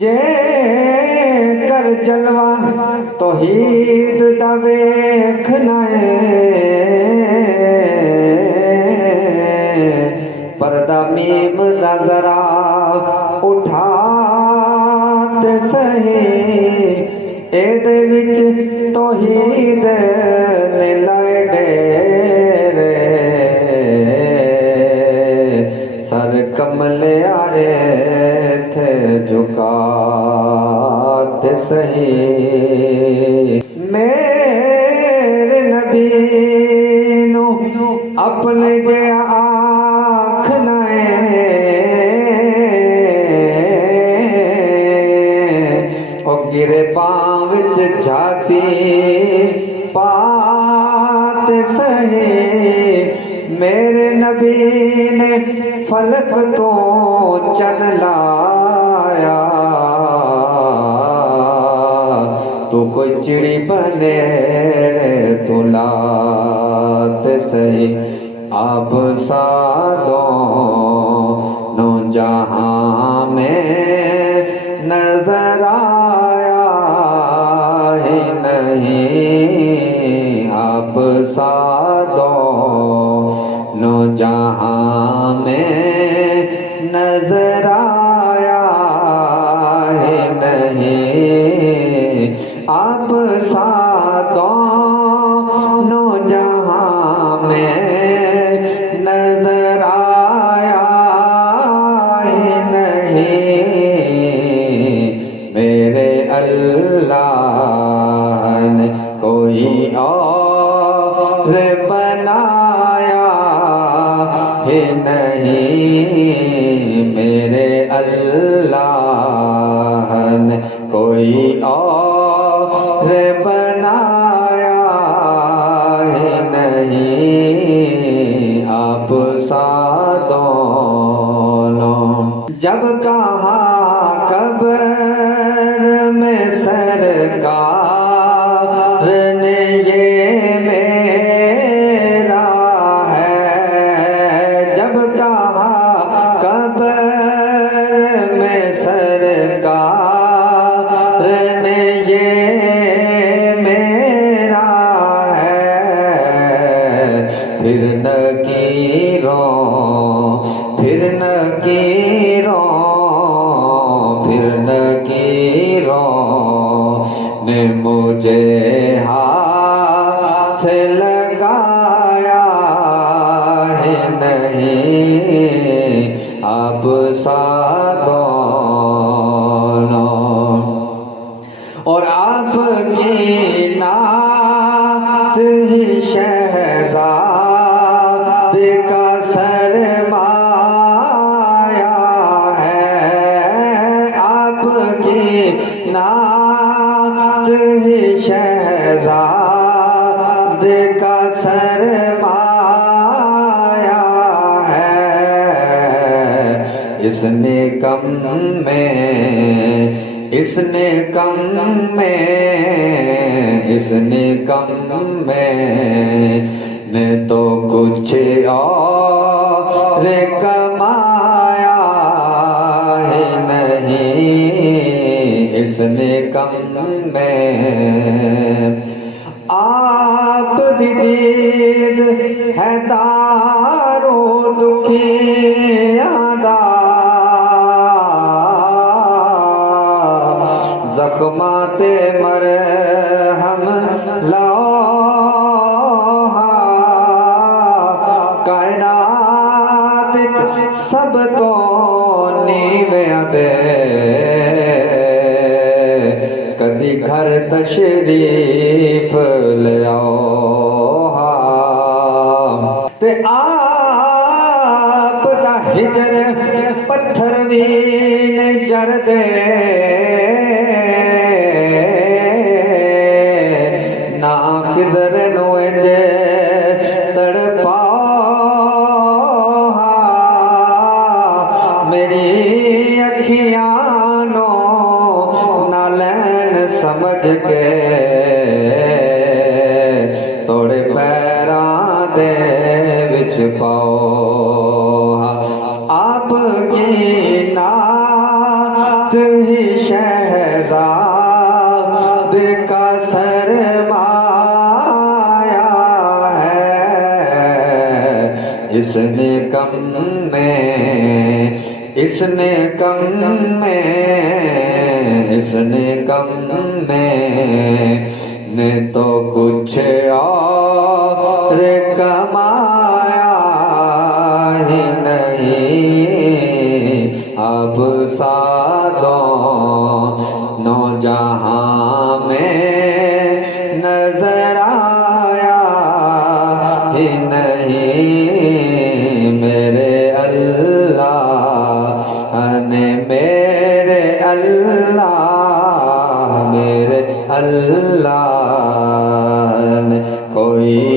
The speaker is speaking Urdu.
جے کر جلوہ توحید دا ویکھنا ہے، پردہ میم دا ذرا اٹھا تے سہی، اے دے وچ توحید نے لائے ڈیرے، سر کملے آئے تھے جھکا تے سہی، میرے نبی نو اپنے دے آکھنا ہے، او گرے پاں وچ جھاتی پات سہی، میرے نبی نے فلک تو چن لایا، تو کوئی چڑی بنے تو لات سہی، اب سادوں نو جہاں میں نظر آیا ہی نہیں، اب سادوں نو جہاں میں نظر آیا ہی نہیں، اب ساتوں نو جہاں میں نظر آیا ہی نہیں، میرے اللہ نے کوئی اور بنایا ہی نہیں، میرے اللہ نے کوئی اور بنایا ہی نہیں، آپ ساتھ دونوں جب کہا قبر میں سرکار نے یہ میرا ہے، جب کہا قبر میں سرکار نے یہ میرا ہے، پھر نکیروں پھر نکیروں پھر نکیروں نے مجھے ہاتھ لگایا ہے نہیں، اب ساتھ دونوں اور آپ کی نعت ہی شہزاد کا سرمایہ ہے، آپ کی نعت ہی شہزاد کا سرمایہ ہے، اس نے کم میں اس نے کم میں اس نے کم میں نے تو کچھ اور کمایا ہے نہیں، اس نے کم میں آپ دی دید ہے دارو دکھیاں دا، زخمات مرہم لوہا، کائنات سب تو نیویاں دے، کدی گھر تشریف لے آؤ تے آپ دا ہجر پتھر بھی نے جر دے، خضر نو اجے تڑپا میری اکھیاں نو نالین سمجھ کے، توڑے پیراں دے وچ پاؤ، آپ کی نعت ہی فیضاب کا سرمایہ ہے، اس نے کم میں اس نے کم میں نے تو کچھ اور کمایا ہی نہیں، اب دونوں جہاں میں نظر آیا ہی نہیں، میرے اللہ نے میرے اللہ نے کوئی